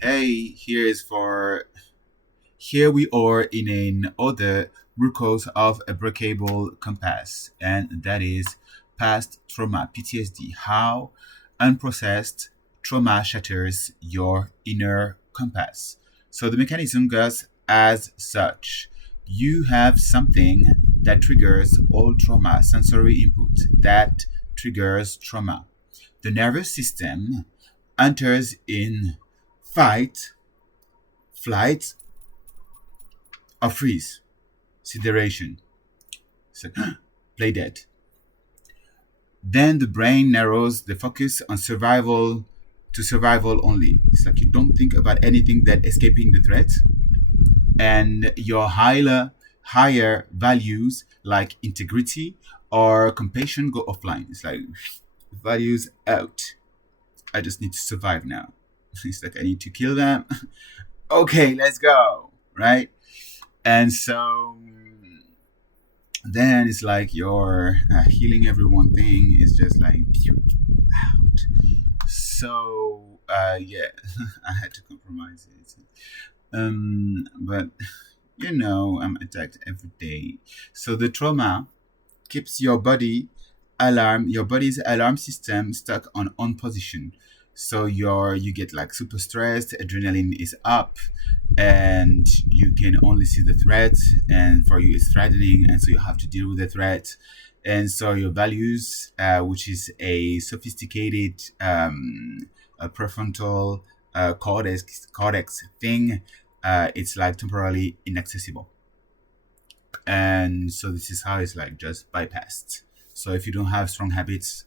Hey, here we are in another root cause of a breakable compass, and that is past trauma, PTSD. How unprocessed trauma shatters your inner compass. So the mechanism goes as such. You have something that triggers all trauma, sensory input that triggers trauma. The nervous system enters in fight, flight, or freeze situation. So, play dead. Then the brain narrows the focus on survival to survival only. It's like you don't think about anything that escaping the threat, and your higher values like integrity or compassion go offline. It's like values out. I just need to survive now. It's like I need to kill them. Okay, let's go. Right? And so then it's like your healing everyone thing is just like pew, out. So yeah, I had to compromise it. But I'm attacked every day. So the trauma keeps your body's alarm system stuck on position. So you get like super stressed, adrenaline is up, and you can only see the threat, and for you it's threatening, and so you have to deal with the threat. And so your values, which is a sophisticated a prefrontal cortex thing, it's like temporarily inaccessible. And so this is how it's like just bypassed. So if you don't have strong habits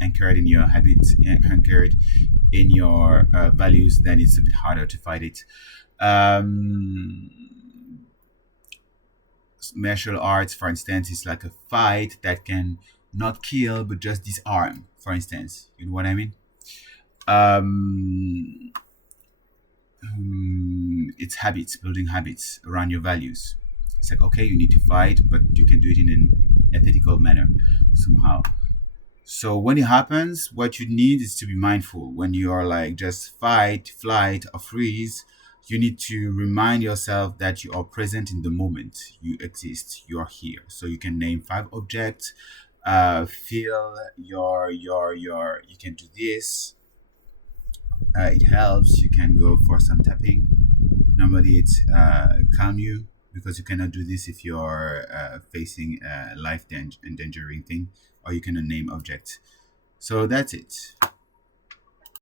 anchored in your habits, anchored in your values, then it's a bit harder to fight it. um Martial arts, for instance, is like a fight that can not kill but just disarm, for instance. You know what I mean? um it's habits, building habits around your values. It's like, okay, you need to fight, but you can do it in an ethical manner somehow. So when it happens, what you need is to be mindful. When you are like just fight, flight, or freeze, you need to remind yourself that you are present in the moment. You exist. You are here. So you can name five objects. Feel your. You can do this. It helps. You can go for some tapping. Normally, it's calm you because you cannot do this if you're facing a life endangering thing, or you cannot name objects. So that's it.